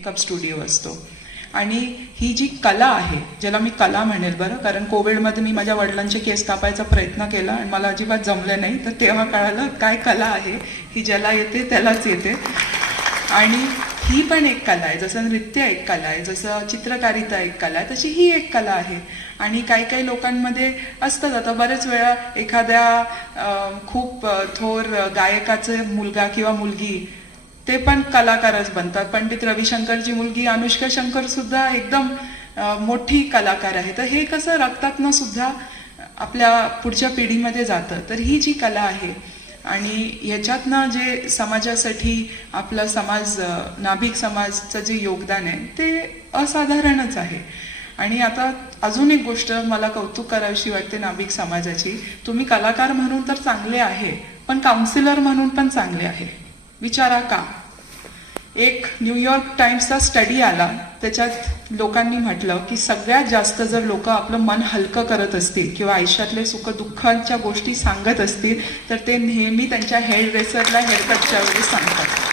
Makeup studio असतो. आणि ही जी कला आहे ज्याला मी कला म्हणेल बरं कारण कोविडमध्ये मी माझ्या वडिलांचे केस कापायचा प्रयत्न केला आणि मला अजिबात जमलं नाही तर तेव्हा कळालं काय कला आहे ही ज्याला येते त्यालाच येते. आणि ही पण एक कला आहे जसं नृत्य एक कला आहे जसं चित्रकारिता एक कला आहे तशी ही एक कला आहे. आणि काही काही लोकांमध्ये असतं आता बरेच वेळा एखाद्या खूप थोर गायकाचे मुलगा किंवा मुलगी ते पण कलाकारच बनतात. पंडित रविशंकरची मुलगी अनुष्का शंकर सुद्धा एकदम मोठी कलाकार आहे. तर हे कसं रक्तातनं सुद्धा आपल्या पुढच्या पिढीमध्ये जातं. तर ही जी कला आहे आणि ह्याच्यातनं जे समाजासाठी आपला समाज नाभिक समाजचं जे योगदान आहे ते असाधारणच आहे. आणि आता अजून एक गोष्ट मला कौतुक करावीशी वाटते नाभिक समाजाची. तुम्ही कलाकार म्हणून तर चांगले आहे पण काउन्सिलर म्हणून पण चांगले आहे. विचारा का? एक न्यूयॉर्क टाइम्सचा स्टडी आला. त्याच्यात लोकांनी म्हटलं की सगळ्यात जास्त जर लोक आपलं मन हलकं करत असतील किंवा आयुष्यातले सुख दुःखांच्या गोष्टी सांगत असतील तर ते नेहमी त्यांच्या हेअर ड्रेसरला हेअरकटच्या वेळी सांगतात.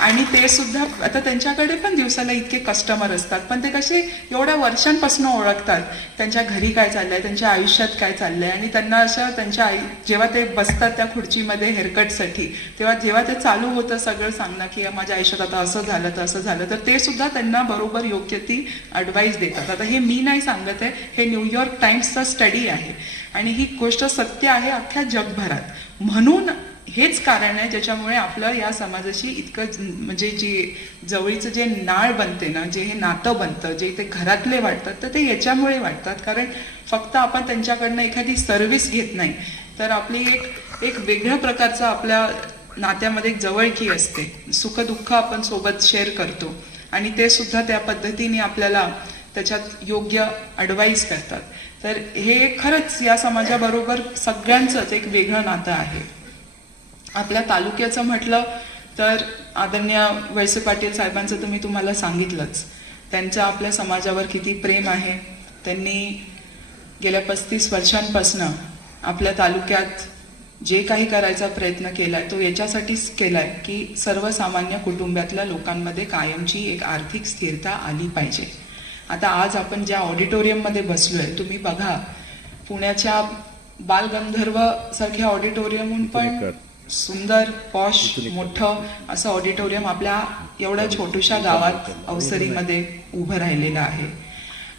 आणि ते सुद्धा आता त्यांच्याकडे पण दिवसाला इतके कस्टमर असतात. पण ते कसे एवढ्या वर्षांपासून ओळखतात त्यांच्या घरी काय चाललंय त्यांच्या आयुष्यात काय चाललंय. आणि त्यांना असं त्यांच्या आई जेव्हा ते बसतात त्या खुर्चीमध्ये हेअरकटसाठी तेव्हा जेव्हा ते चालू होतं सगळं सांगणं की माझ्या आयुष्यात आता असं झालं तर असं झालं तर ते सुद्धा त्यांना बरोबर योग्य ती ॲडवाईस देतात. आता हे मी नाही सांगत आहे हे न्यूयॉर्क टाइम्सचा स्टडी आहे. आणि ही गोष्ट सत्य आहे अख्ख्या जगभरात. म्हणून हेच कारण आहे ज्याच्यामुळे आपलं या समाजाशी इतकं म्हणजे जे जवळीचं जे नाळ बनते ना जे हे नातं बनतं जे ते घरातले वाटतात तर ते याच्यामुळे वाटतात. कारण फक्त आपण त्यांच्याकडनं एखादी सर्व्हिस घेत नाही तर आपली एक एक वेगळ्या प्रकारचं आपल्या नात्यामध्ये एक जवळकी असते. सुखदुःख आपण सोबत शेअर करतो आणि ते सुद्धा त्या पद्धतीने आपल्याला त्याच्यात योग्य ॲडवाईस करतात. तर हे खरंच या समाजाबरोबर सगळ्यांचंच एक वेगळं नातं आहे. आपल्या तालुक्याचं म्हटलं तर आदरणीय वैसे पाटील साहेबांचं तर मी तुम्हाला सांगितलंच. त्यांचं आपल्या समाजावर किती प्रेम आहे. त्यांनी गेल्या पस्तीस वर्षांपासनं आपल्या तालुक्यात जे काही करायचा प्रयत्न केलाय तो याच्यासाठीच केलाय की सर्वसामान्य कुटुंबातल्या लोकांमध्ये कायमची एक आर्थिक स्थिरता आली पाहिजे. आता आज आपण ज्या ऑडिटोरियममध्ये बसलोय तुम्ही बघा पुण्याच्या बालगंधर्व सारख्या ऑडिटोरियमहून पण सुंदर पॉश मोठं असं ऑडिटोरियम आपल्या एवढ्या छोट्याशा गावात अवसरीमध्ये उभं राहिलेलं आहे.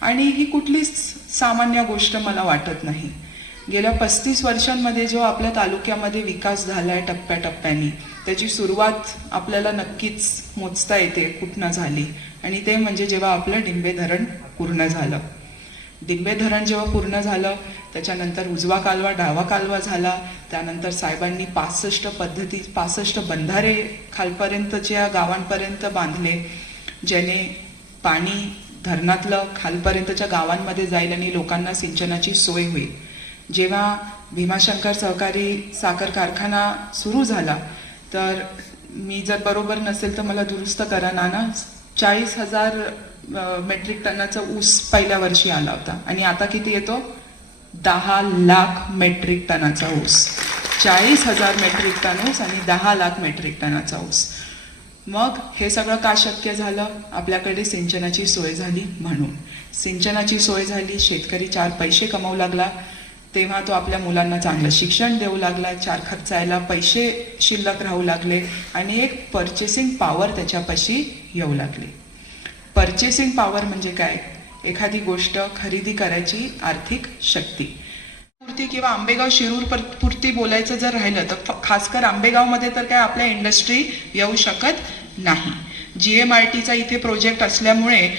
आणि ही कुठलीच सामान्य गोष्ट मला वाटत नाही. गेल्या पस्तीस वर्षांमध्ये जो आपल्या तालुक्यामध्ये विकास झालाय टप्प्याटप्प्याने त्याची सुरुवात आपल्याला नक्कीच मोजता येते कुठनं झाली. आणि ते म्हणजे जेव्हा आपलं डिंबे धरण पूर्ण झालं. डिंबे धरण जेव्हा पूर्ण झालं त्याच्यानंतर उजवा कालवा डावा कालवा झाला. त्यानंतर साहेबांनी पासष्ट पद्धती पासष्ट बंधारे खालपर्यंतच्या गावांपर्यंत बांधले ज्याने पाणी धरणातलं खालपर्यंतच्या गावांमध्ये जाईल आणि लोकांना सिंचनाची सोय होईल. जेव्हा भीमाशंकर सहकारी साखर कारखाना सुरू झाला तर मी जर बरोबर नसेल तर मला दुरुस्त करा. नाना चाळीस हजार मेट्रिक टनाचा ऊस पहिल्या वर्षी आला होता. आणि आता किती येतो? दहा लाख मेट्रिक टनाचा ऊस. चाळीस हजार मेट्रिक टन ऊस आणि दहा लाख मेट्रिक टनाचा ऊस. मग हे सगळं का शक्य झालं? आपल्याकडे सिंचनाची सोय झाली म्हणून. सिंचनाची सोय झाली शेतकरी चार पैसे कमावू लागला. तेव्हा तो आपल्या मुलांना चांगलं शिक्षण देऊ लागला चार खर्चायला पैसे शिल्लक राहू लागले आणि एक पर्चेसिंग पॉवर त्याच्यापाशी येऊ लागली. परचेसिंग पॉवर म्हणजे काय? एखादी गोष्ट खरेदी करायची आर्थिक शक्ती. पुरती किंवा आंबेगाव शिरूर पुरती बोलायचं जर राहिलं तर फ- खासकर आंबेगावमध्ये तर काय आपल्या इंडस्ट्री येऊ शकत नाही. जी एम आर टीचा इथे प्रोजेक्ट असल्यामुळे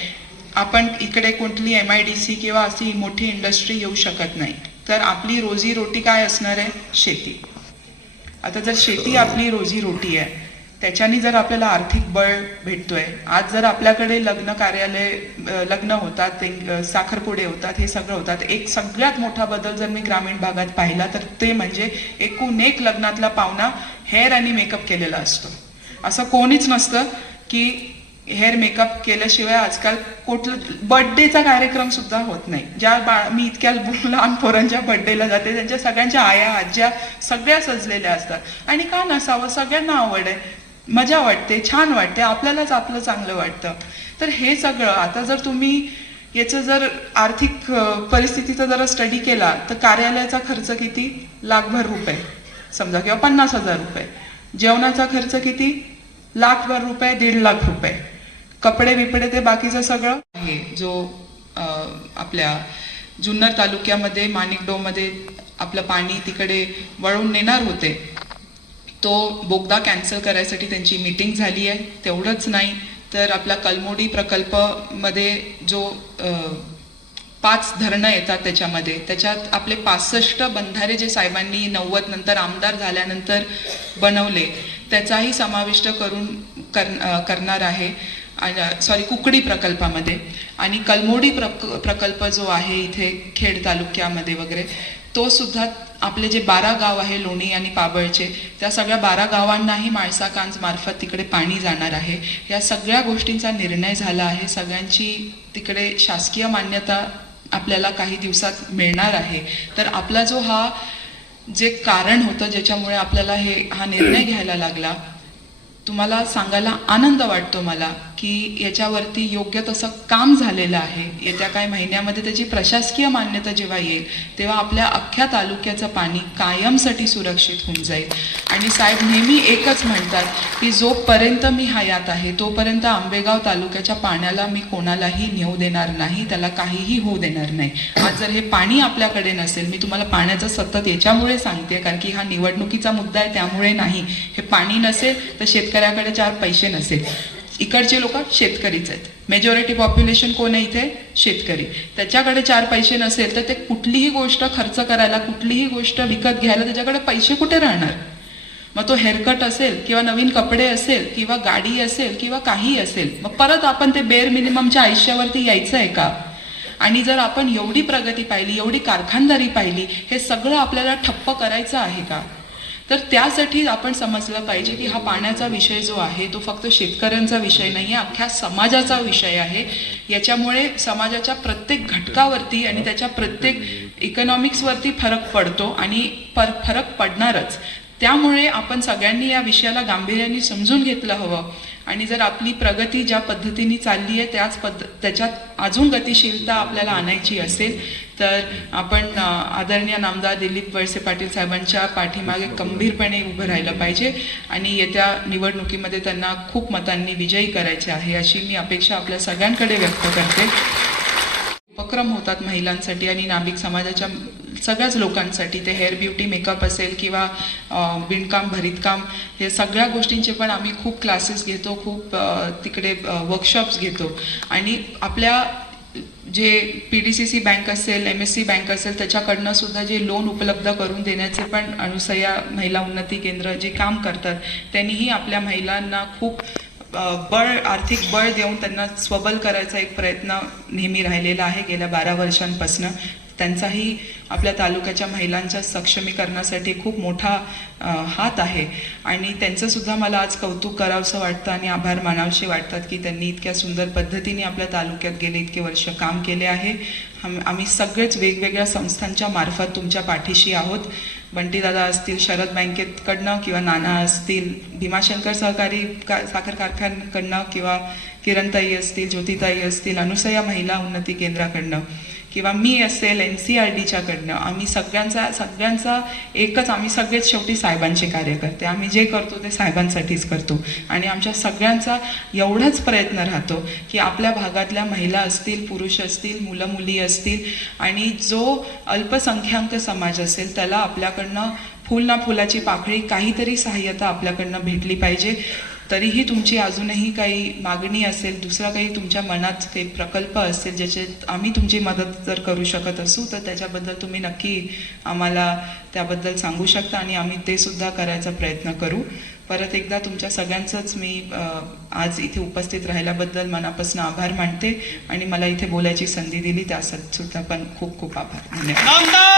आपण इकडे कुठली एम आय डी सी किंवा अशी मोठी इंडस्ट्री येऊ शकत नाही. तर आपली रोजी रोटी काय असणार आहे? शेती. आता जर शेती आपली रोजी रोटी आहे त्याच्याने जर आपल्याला आर्थिक बळ भेटतोय आज जर आपल्याकडे लग्न कार्यालय लग्न होतात ते साखरपुडे होतात हे सगळं होतात एक सगळ्यात मोठा बदल जर मी ग्रामीण भागात पाहिला तर ते म्हणजे एकूण एक लग्नातला पाहुणा हेअर आणि मेकअप केलेला असतो. असं कोणीच नसतं की हेअर मेकअप केल्याशिवाय आजकाल कुठलं बर्थडेचा कार्यक्रम सुद्धा होत नाही. ज्या बा मी इतक्या लहान पोरांच्या बर्थडेला जाते त्यांच्या सगळ्यांच्या आया आज्या सगळ्या सजलेल्या असतात. आणि का नसावं? सगळ्यांना आवड आहे. मजा वाटते छान वाटते आपल्यालाच आपलं चांगलं वाटतं. तर हे सगळं आता जर तुम्ही याचं जर आर्थिक परिस्थितीचा जरा स्टडी केला तर कार्यालयाचा खर्च किती? लाखभर रुपये. समजा किंवा पन्नास हजार रुपये. जेवणाचा खर्च किती? लाखभर रुपये दीड लाख रुपये. कपडे बिपडे ते बाकीचं सगळं? आहे जो आपल्या जुन्नर तालुक्यामध्ये माणिकडोमध्ये आपलं पाणी तिकडे वळून नेणार होते तो बोगदा कॅन्सल करायसाठी त्यांची मीटिंग झाली आहे. तेवढंच नाही तर आपला कलमोडी प्रकल्पमध्ये जो पाच धरणं येतात त्याच्यामध्ये त्याच्यात आपले पासष्ट बंधारे जे साहेबांनी नव्वद नंतर आमदार झाल्यानंतर बनवले त्याचाही समाविष्ट करून कर करणार आहे. सॉरी कुकडी प्रकल्पामध्ये. आणि कलमोडी प्रक प्रकल्प जो आहे इथे खेड तालुक्यामध्ये वगैरे तो सुद्धा आपले जे बारा गाव आहे लोणी आणि पाबळचे त्या सगळ्या बारा गावांनाही माळसा मार्फत तिकडे पाणी जाणार आहे. या सगळ्या गोष्टींचा निर्णय झाला आहे. सगळ्यांची तिकडे शासकीय मान्यता आपल्याला काही दिवसात मिळणार आहे. तर आपला जो हा जे कारण होतं ज्याच्यामुळे आपल्याला हे हा निर्णय घ्यायला लागला तुम्हाला सांगायला आनंद वाटतो मला. की याच्यावरती योग्य तसं काम झालेलं आहे. येत्या काही महिन्यामध्ये त्याची प्रशासकीय मान्यता जेव्हा येईल तेव्हा आपल्या अख्ख्या तालुक्याचं पाणी कायमसाठी सुरक्षित होऊन जाईल. आणि साहेब नेहमी एकच म्हणतात की जोपर्यंत मी हयात आहे तोपर्यंत आंबेगाव तालुक्याच्या पाण्याला मी कोणालाही नेऊ देणार नाही त्याला काहीही होऊ देणार नाही. आज जर हे पाणी आपल्याकडे नसेल मी तुम्हाला पाण्याचं सतत याच्यामुळे सांगते कारण की हा निवडणुकीचा मुद्दा आहे त्यामुळे नाही. हे पाणी नसेल तर शेतकऱ्याकडे चार पैसे नसेल. इकडचे लोक शेतकरीच आहेत. मेजॉरिटी पॉप्युलेशन कोण आहे इथे? शेतकरी. त्याच्याकडे चार पैसे नसेल तर ते कुठलीही गोष्ट खर्च करायला कुठलीही गोष्ट विकत घ्यायला त्याच्याकडे पैसे कुठे राहणार? मग तो हेअरकट असेल किंवा नवीन कपडे असेल किंवा गाडी असेल किंवा काही असेल मग परत आपण ते बेअर मिनिममच्या आयुष्यावरती यायचं आहे का? आणि जर आपण एवढी प्रगती पाहिली एवढी कारखानदारी पाहिली हे सगळं आपल्याला ठप्प करायचं आहे का? तर त्यासाठी आपण समजलं पाहिजे की हा पाण्याचा विषय जो आहे तो फक्त शेतकऱ्यांचा विषय नाही आहे अख्ख्या समाजाचा विषय आहे. याच्यामुळे समाजाच्या प्रत्येक घटकावरती आणि त्याच्या प्रत्येक इकॉनॉमिक्सवरती फरक पडतो आणि पर फरक पडणारच. त्यामुळे आपण सगळ्यांनी या विषयाला गांभीर्याने समजून घेतलं हवं. आणि जर आपली प्रगती ज्या पद्धतीने चालली आहे त्याच पद्ध त्याच्यात अजून गतिशीलता आपल्याला आणायची असेल तर आपण आदरणीय नामदार दिलीप वळसे पाटील साहेबांच्या पाठीमागे गंभीरपणे उभं राहिलं पाहिजे आणि येत्या निवडणुकीमध्ये त्यांना खूप मतांनी विजयी करायचे आहे अशी मी अपेक्षा आपल्या सगळ्यांकडे व्यक्त करते. उपक्रम होतात महिलांसाठी आणि नाभिक समाजाच्या सगळ्याच लोकांसाठी. ते हेअर ब्युटी मेकअप असेल किंवा विणकाम भरीतकाम हे सगळ्या गोष्टींचे पण आम्ही खूप क्लासेस घेतो खूप तिकडे वर्कशॉप्स घेतो. आणि आपल्या J P D C C bank असेल एम एस सी बँक असेल त्याच्याकडनं सुद्धा जे लोन उपलब्ध करून देण्याचे पण अनुसया महिला उन्नती केंद्र जे काम करतात त्यांनीही आपल्या महिलांना खूप बळ आर्थिक बळ देऊन त्यांना स्वबल करायचा एक प्रयत्न नेहमी राहिलेला आहे गेल्या बारा वर्षांपासून. त्यांचाही आपल्या तालुक्याच्या महिलांच्या सक्षमीकरणासाठी खूप मोठा हात आहे. आणि त्यांचंसुद्धा मला आज कौतुक करावंसं वाटतं आणि आभार मानावसे वाटतात की त्यांनी इतक्या सुंदर पद्धतीने आपल्या तालुक्यात गेले इतके वर्ष काम केले आहे. हम आम्ही सगळेच वेगवेगळ्या संस्थांच्या मार्फत तुमच्या पाठीशी आहोत. बंटीदादा असतील शरद बँकेकडनं किंवा नाना असतील भीमाशंकर सहकारी का साखर कारखान्याकडनं किंवा किरणताई असतील ज्योतिताई असतील अनुसया महिला उन्नती केंद्राकडनं. किंवा मी असेल एन सी आर डीच्याकडनं आम्ही सगळ्यांचा सगळ्यांचा एकच आम्ही सगळेच शेवटी साहेबांचे कार्यकर्ते. आम्ही जे करतो ते साहेबांसाठीच करतो. आणि आमच्या सगळ्यांचा एवढाच प्रयत्न राहतो की आपल्या भागातल्या महिला असतील पुरुष असतील मुलं मुली असतील आणि जो अल्पसंख्याक समाज असेल त्याला आपल्याकडनं फुल ना फुलाची पाकळी काहीतरी सहाय्यता आपल्याकडनं भेटली पाहिजे. तरीही तुमची अजूनही काही मागणी असेल दुसरा काही तुमच्या मनात काही प्रकल्प असेल ज्याच्यात आम्ही तुमची मदत जर करू शकत असू तर त्याच्याबद्दल तुम्ही नक्की आम्हाला त्याबद्दल सांगू शकता आणि आम्ही ते सुद्धा करायचा प्रयत्न करू. परत एकदा तुमच्या सगळ्यांचंच मी आज इथे उपस्थित राहिल्याबद्दल मनापासून आभार मानते आणि मला इथे बोलायची संधी दिली त्यासाठी सुद्धा पण खूप खूप आभार. धन्यवाद.